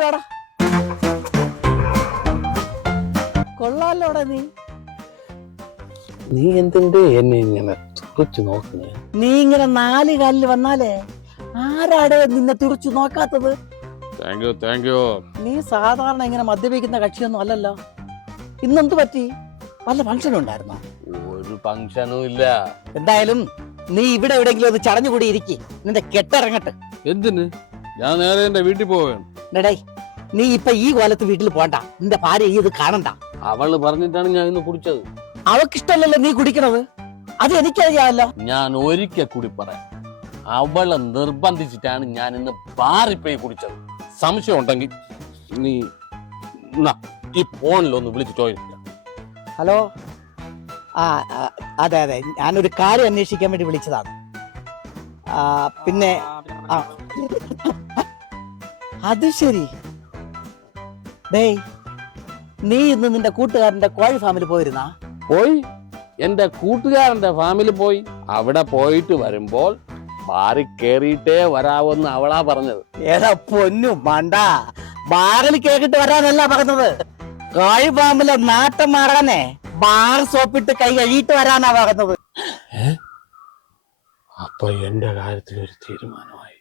ഇങ്ങോട്ട് വാടാ. കൊള്ളാലോടാ നീ എന്തിന്റെ എന്നെ ഇങ്ങനെ തുറച്ചു നോക്കുന്നേ? നീ ഇങ്ങനെ 4 കാലിൽ വന്നാലേ ആരാടെ നിന്നെ തുറച്ചു നോക്കാത്തത്? Thank you. നീ സാധാരണ ഇങ്ങനെ മദ്യപിക്കുന്ന കക്ഷിയൊന്നും അല്ലല്ലോ. ഇന്നെന്ത് പറ്റി? വല്ല ഫംഗ്ഷനും ഉണ്ടായിരുന്നോ? ഒരു ഫംഗ്ഷനും ഇല്ല. എന്തായാലും നീ ഇവിടെ എവിടെയെങ്കിലും ഒന്ന് ചടഞ്ഞുകൂടി ഇരിക്കി, നിന്റെ കെട്ടിറങ്ങട്ടെ. എന്തിന്? ഞാൻ നേരെ എന്റെ വീട്ടിൽ പോവാണ്. ഡേ, നീ ഇപ്പൊ ഈ കോലത്ത് വീട്ടിൽ പോണ്ട. നിന്റെ ഭാര്യ ഈ ഇത് കാണണ്ട. അവള് പറഞ്ഞിട്ടാണ് ഞാൻ ഇന്ന് കുടിച്ചത്. അവക്കിഷ്ടമല്ലല്ലോ നീ കുടിക്കണത്. അത് എനിക്കറിയാമല്ലോ. ഞാൻ ഒരിക്കൽ കൂടി പറയാം, അവളെ നിർബന്ധിച്ചിട്ടാണ് ഞാൻ ഇന്ന് ബാറിൽ പോയി കുടിച്ചത്. സംശയം ഉണ്ടെങ്കിൽ നീ ഈ ഫോണിലൊന്ന് വിളിച്ച് ചോദിക്കുക. ഹലോ, അതെ അതെ, ഞാനൊരു കാര്യം അന്വേഷിക്കാൻ വേണ്ടി വിളിച്ചതാണ്. പിന്നെ അത് ശരി. ഡേയ്, നീ ഇന്ന് നിന്റെ കൂട്ടുകാരന്റെ കോഴി ഫാമിൽ പോയിരുന്നാ? പോയി, എന്റെ കൂട്ടുകാരന്റെ ഫാമിൽ പോയി. അവിടെ പോയിട്ട് വരുമ്പോൾ ബാറിൽ കേറിയിട്ടേ വരാവെന്ന് അവളാ പറഞ്ഞത്. ഏതാ പൊന്നു മണ്ട, ബാറിൽ കേക്കിട്ട് വരാനല്ല പറഞ്ഞത്. കോഴി ഫാമിലെ നാട്ടം മാറാനേ ബാർ സോപ്പിട്ട് കൈ കഴിയിട്ട് വരാനാ പറഞ്ഞത്. അപ്പൊ എന്റെ കാര്യത്തിൽ ഒരു തീരുമാനമായി.